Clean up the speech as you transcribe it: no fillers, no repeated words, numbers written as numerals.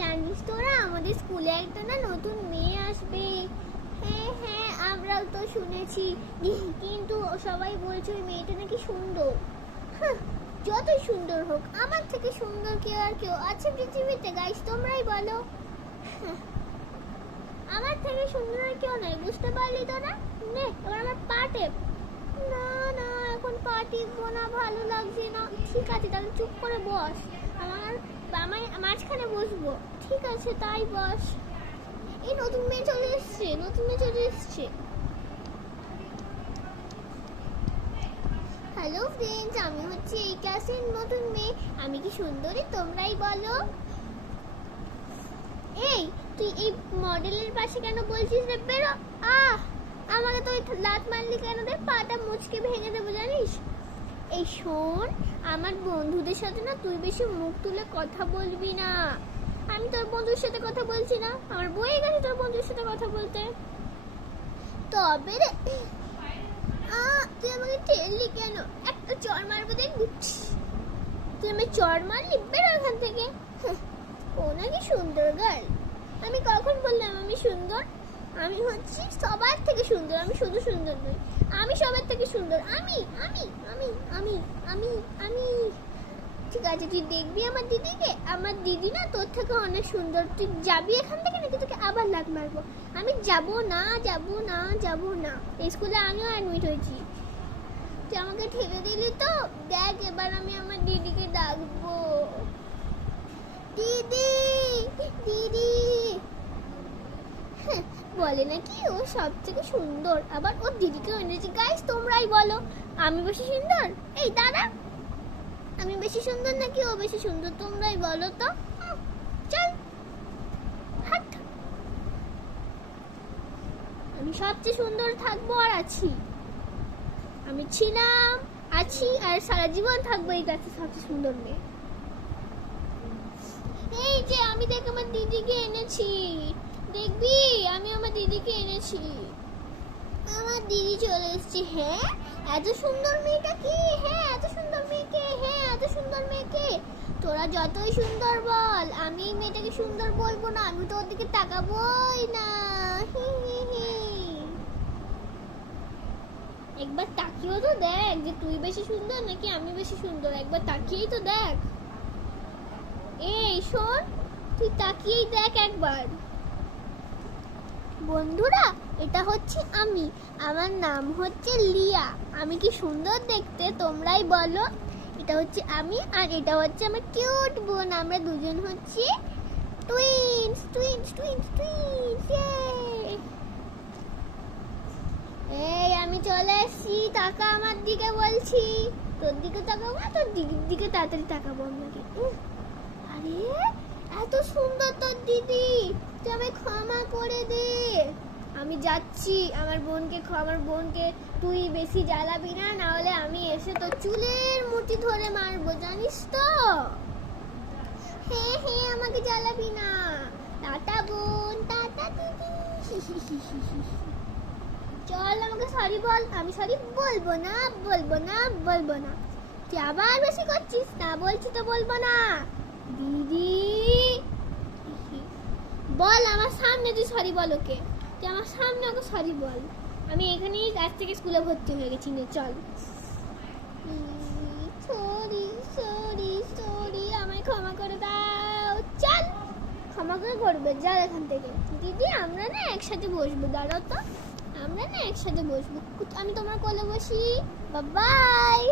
জানিস তোরা আমাদের স্কুলে একটা না নতুন মেয়ে আসবে। হ্যাঁ হ্যাঁ আমরাও তো শুনেছি, কিন্তু সবাই বলছে ওই মেয়েটা নাকি সুন্দর। হ্যাঁ, যতই সুন্দর হোক, আমার থেকে সুন্দর কেউ আর কেউ আছে পৃথিবীতে? গাইস তোমরাই বলো। হ্যাঁ, আমার থেকে সুন্দর আর কেউ নাই, বুঝতে পারলি তোরা? নে এবার আমার পা টেপ। না না এখন পা টিপবো না, ভালো লাগছে না। ঠিক আছে তাহলে চুপ করে বস, আমার মাঝখানে বসবো। ঠিক আছে তাই বস। এই নতুন মেয়ে চলে এসছে, নতুন মেয়ে চলে এসছে। হ্যালো ফ্রেন্ডস, আমি হচ্ছে এই ক্লাসের নতুন মেয়ে। আমি কি সুন্দরী তোমরাই বলো। এই তুই এই মডেলের পাশে কেন বলছিস রে? বেরো। আমাকে তো লাত মারলি কেন রে? পাটা মুচকে ভেঙে দেবো জানিস। এই শোন, আমার বন্ধুদের সাথে না তুই বেশি মুখ তুলে কথা বলবি না। আমি তোর বন্ধুর সাথে কথা বলছি না, আমার বইয়ে গেছে তোর বন্ধুর সাথে কথা বলতে। তবে রে তুই আমাকে ঠেললি কেন? একটা চড় মারবো দেখবি। তুই আমাকে চড় মারলি, বেরো এখান থেকে। ও নাকি সুন্দর গার্ল। আমি কখন বললাম আমি সুন্দর? আমি হচ্ছি সবার থেকে সুন্দর। আমি শুধু সুন্দর নই, আমি সবার থেকে সুন্দর। আমি আমি আমি আমি আমি আমি ঠিক আছে তুই দেখবি আমার দিদিকে। আমার দিদি না তোর থেকে অনেক সুন্দর। তুই যাবি এখান থেকে নাকি তোকে আবার লাত মারবো। আমি যাব না যাব না যাব না। এই স্কুলে আমিও অ্যাডমিট হয়েছি। তুই আমাকে ঠেলে দিলি তো। দেখ এবার আমি আমার দিদিকে ডাকবো। দিদি দিদি। হ্যাঁ, বলে নাকি ও সব থেকে সুন্দর, আবার ওর দিদিকে এনেছি। গাইস তোমরাই বলো, আমি বেশি সুন্দর? এই দাঁড়া, আমি বেশি সুন্দর নাকি ও বেশি সুন্দর? তোমরাই বলো তো। চল হাট। আমি সবচেয়ে সুন্দর থাকবো আর আছি। আমি ছিলাম, আছি আর সারা জীবন থাকবো এই কাছে সবচেয়ে সুন্দর মেয়ে। এই যে আমি দেখ আমার দিদিকে এনেছি, দেখবি আমি আমার দিদিকে এনেছি। আমার দিদি চলে এসেছি। হ্যাঁ এত সুন্দর মেয়েটা কি? হ্যাঁ এত সুন্দর মেয়েকে, হ্যাঁ এত সুন্দর মেয়েকে। তোরা যতই সুন্দর বল, আমি এই মেয়েটাকে সুন্দর বলবো না। আমি তো ওর দিকে তাকাবোই না। হি হি হি। একবার তাকিয়েও তো দেখ যে তুই বেশি সুন্দর নাকি আমি বেশি সুন্দর। একবার তাকিয়েই তো দেখ। এই শোন, তুই তাকিয়েই দেখ একবার। বন্ধুরা এটা হচ্ছে আমি, আমার নাম হচ্ছে লিয়া। আমি কি সুন্দর দেখতে তোমরাই বলো। এটা হচ্ছে আমি আর এটা হচ্ছে আমার কিউট বোন। আমরা দুজন হচ্ছে টুইনস টুইনস টুইনস টুইনস। এই আমি চলে এসেছি, তাকা আমার দিকে বলছি। তোর দিকে তাকাবো না, তোর দিদির দিকে তাড়াতাড়ি তাকাবো আমাকে। আরে এত সুন্দর তোর দিদি, তুই আমায় ক্ষমা করে দে। আমি যাচ্ছি, আমার বোনকে তুই বেশি জ্বালাবি না, না হলে আমি এসে তোর চুলের মুঠি ধরে মারবো জানিস তো। হ্যাঁ হ্যাঁ আমাকে জ্বালাবি না। টাটা বোন, টাটা দিদি। চল আমাকে সরি বল। আমি সরি বলবো না বলবো না বলবো না। তুই আবার বেশি করছিস। না বলছি তো বলবো না। দিদি বল আমার সামনে, তুই সরি বল ওকে। তুই আমার সামনে ওকে সরি বল। আমি এখানেই আজ থেকে স্কুলে ভর্তি হয়ে গেছি। চল। সরি সরি সরি, আমায় ক্ষমা করে দাও। চল ক্ষমা করে করবে, যা এখান থেকে। দিদি আমরা না একসাথে বসবো, দাঁড়াও তো। আমরা না একসাথে বসবো। আমি তোমার কোলে বসি। বাই।